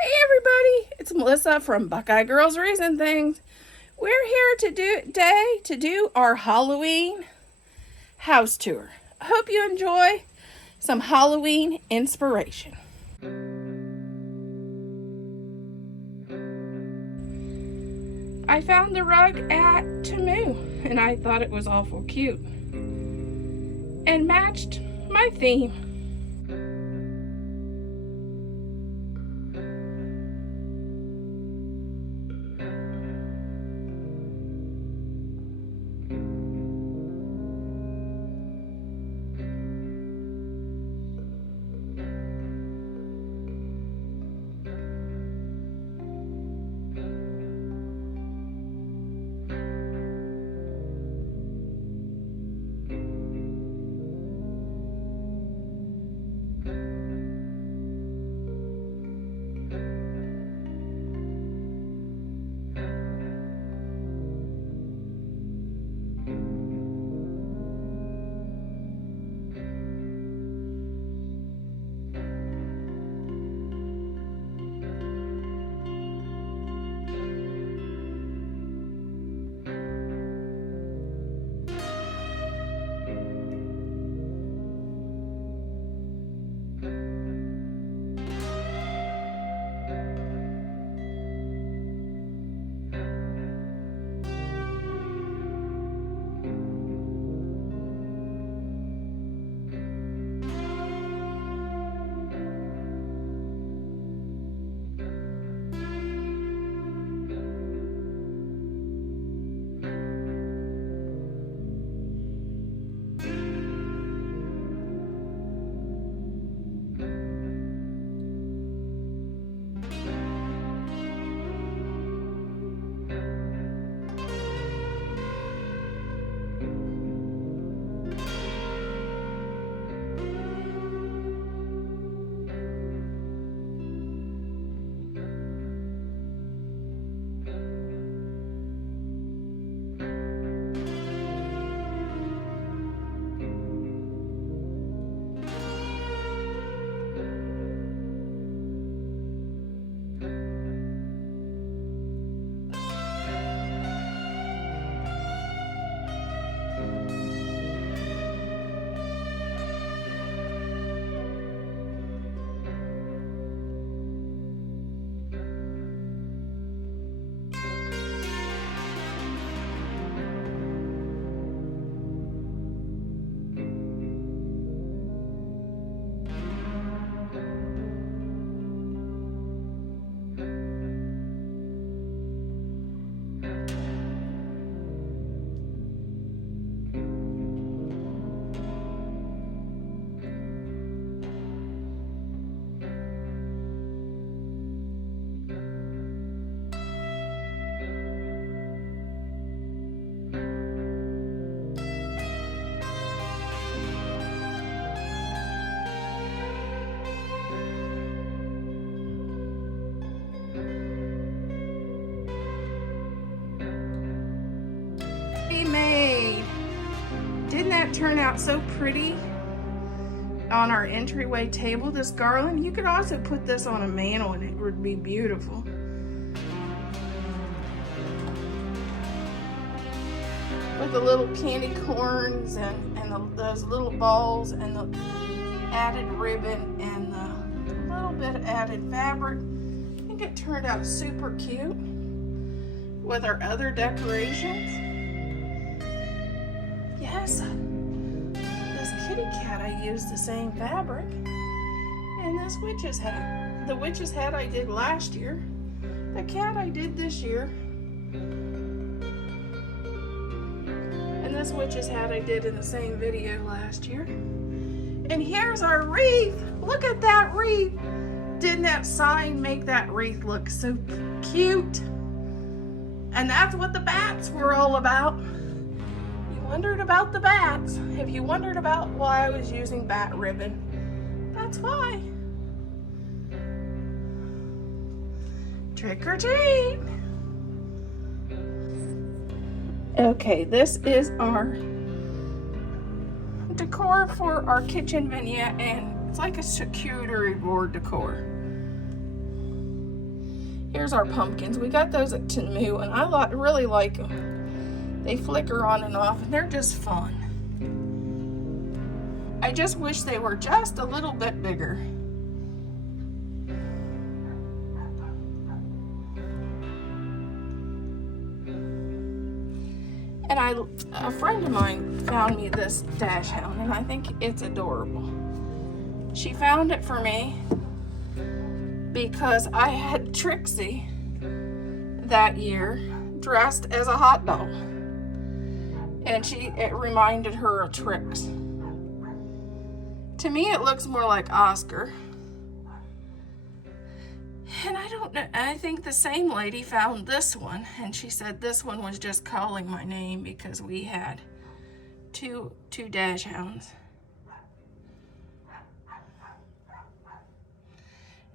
Hey everybody, it's Melissa from Buckeye Girls Reason Things. We're here today to do our Halloween house tour. I hope you enjoy some Halloween inspiration. I found the rug at Temu and I thought it was awful cute and matched my theme. Made. Didn't that turn out so pretty on our entryway table, this garland? You could also put this on a mantle and it would be beautiful. With the little candy corns and those little balls and the added ribbon and the little bit of added fabric. I think it turned out super cute with our other decorations. Yes, this kitty cat, I used the same fabric. And this witch's hat. The witch's hat I did last year. The cat I did this year. And this witch's hat I did in the same video last year. And here's our wreath. Look at that wreath. Didn't that sign make that wreath look so cute? And that's what the bats were all about. Wondered about the bats. If you wondered about why I was using bat ribbon, that's why. Trick or treat. Okay, this is our decor for our kitchen vignette, and it's like a charcuterie board decor. Here's our pumpkins. We got those at Temu, and I really like them. They flicker on and off, and they're just fun. I just wish they were just a little bit bigger. And a friend of mine found me this dash hound, and I think it's adorable. She found it for me because I had Trixie that year dressed as a hot dog, and it reminded her of Trix. To me, it looks more like Oscar. And I don't know, I think the same lady found this one, and she said this one was just calling my name because we had two dash hounds.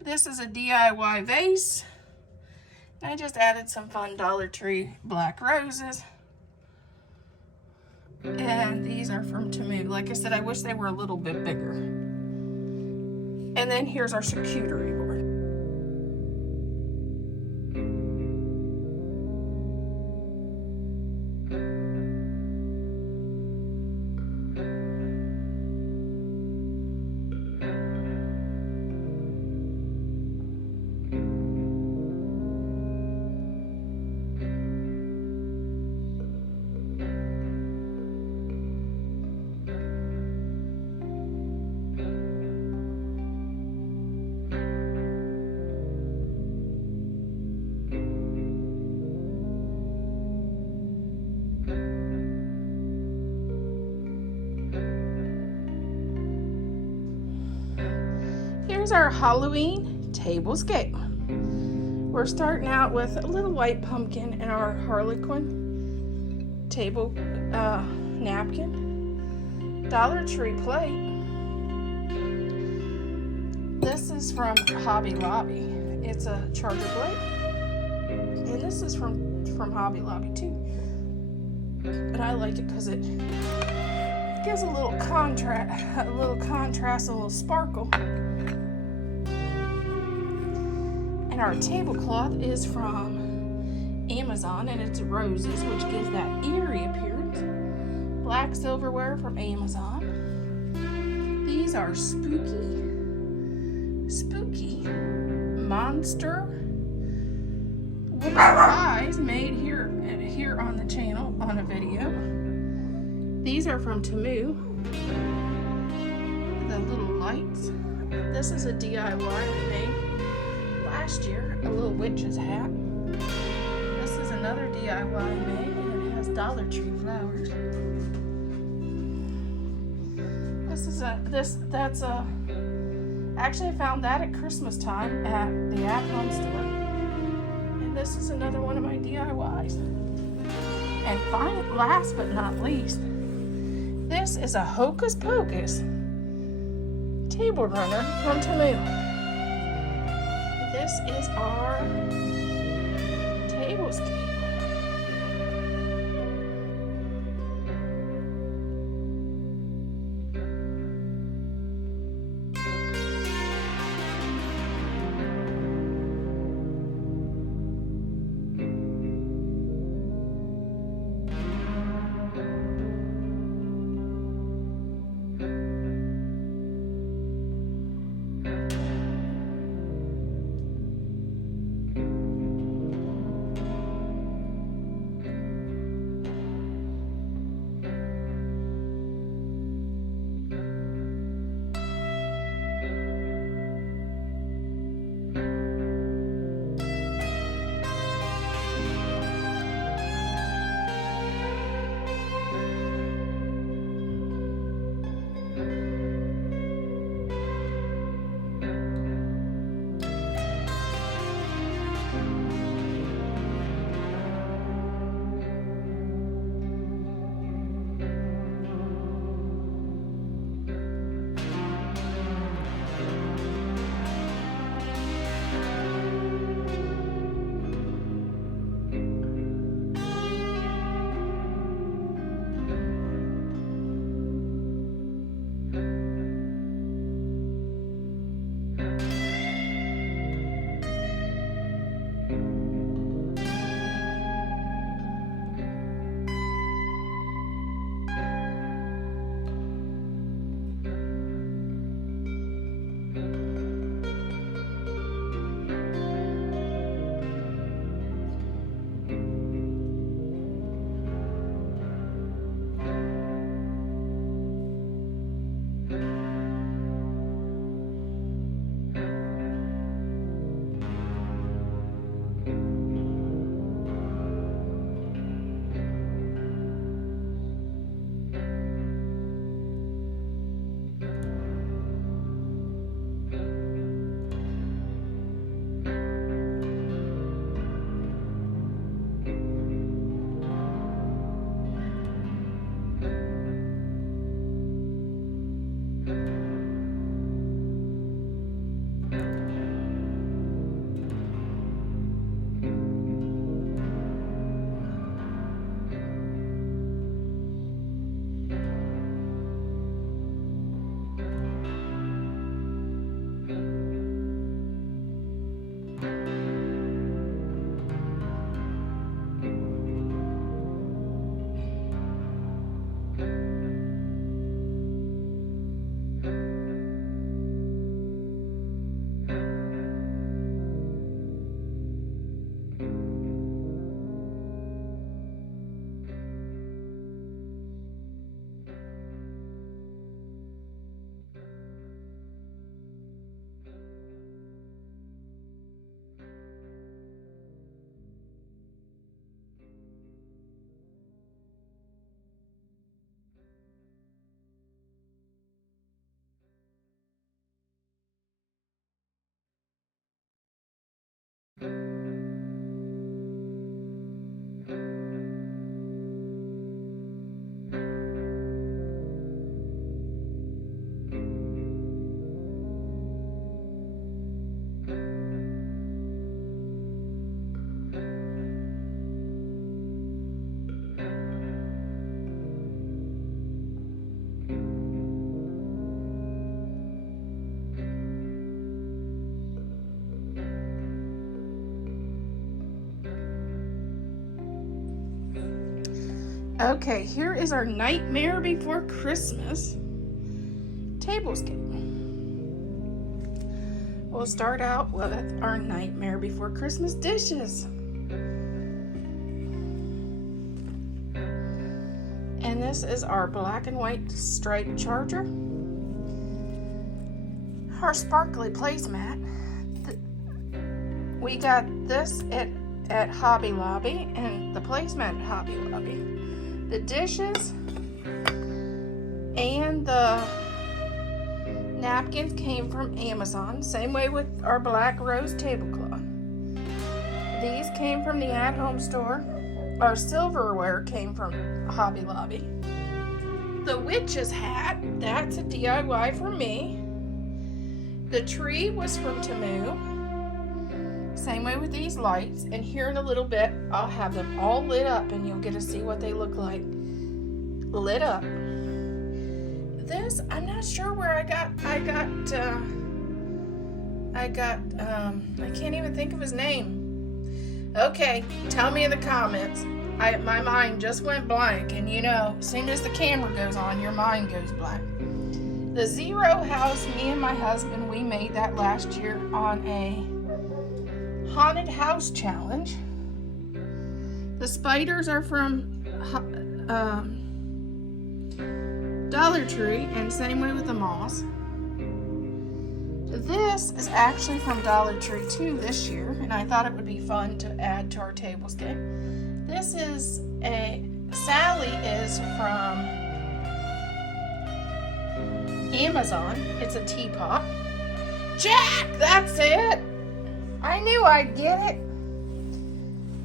This is a DIY vase. I just added some fun Dollar Tree black roses. And these are from Temu. Like I said, I wish they were a little bit bigger. And then here's our charcuterie board. Here's our Halloween tablescape. We're starting out with a little white pumpkin and our Harlequin table napkin. Dollar Tree plate. This is from Hobby Lobby. It's a charger plate. And this is from Hobby Lobby too. But I like it because it gives a little contrast, a little sparkle. And our tablecloth is from Amazon, and it's roses, which gives that eerie appearance. Black silverware from Amazon. These are spooky monster wooden pies made here on the channel on a video. These are from Temu. The little lights. This is a DIY I made last year, a little witch's hat. This is another DIY I made, and it has Dollar Tree flowers. Actually I found that at Christmas time at the at-home store. And this is another one of my DIYs. And finally, last but not least, this is a Hocus Pocus table runner from Temu. This is our tablescape. Okay, here is our Nightmare Before Christmas tablescape. We'll start out with our Nightmare Before Christmas dishes. And this is our black and white striped charger. Our sparkly placemat. We got this at Hobby Lobby and the placemat at Hobby Lobby. The dishes and the napkins came from Amazon. Same way with our black rose tablecloth. These came from the at-home store. Our silverware came from Hobby Lobby. The witch's hat, that's a DIY for me. The tree was from Temu. Same way with these lights, and here in a little bit I'll have them all lit up and you'll get to see what they look like lit up. This, I'm not sure where I can't even think of his name. Okay, tell me in the comments. My mind just went blank, and you know, as soon as the camera goes on, your mind goes blank. The Zero House, me and my husband, we made that last year on a haunted house challenge. The spiders are from Dollar Tree, and same way with the moss. This is actually from Dollar Tree too this year, and I thought it would be fun to add to our tablescape. This is Sally is from Amazon. It's a teapot. Jack, that's it. I knew I'd get it.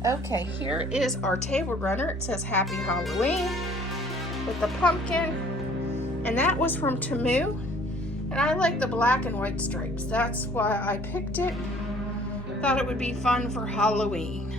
Okay, here is our table runner. It says Happy Halloween with the pumpkin. And that was from Temu. And I like the black and white stripes. That's why I picked it. Thought it would be fun for Halloween.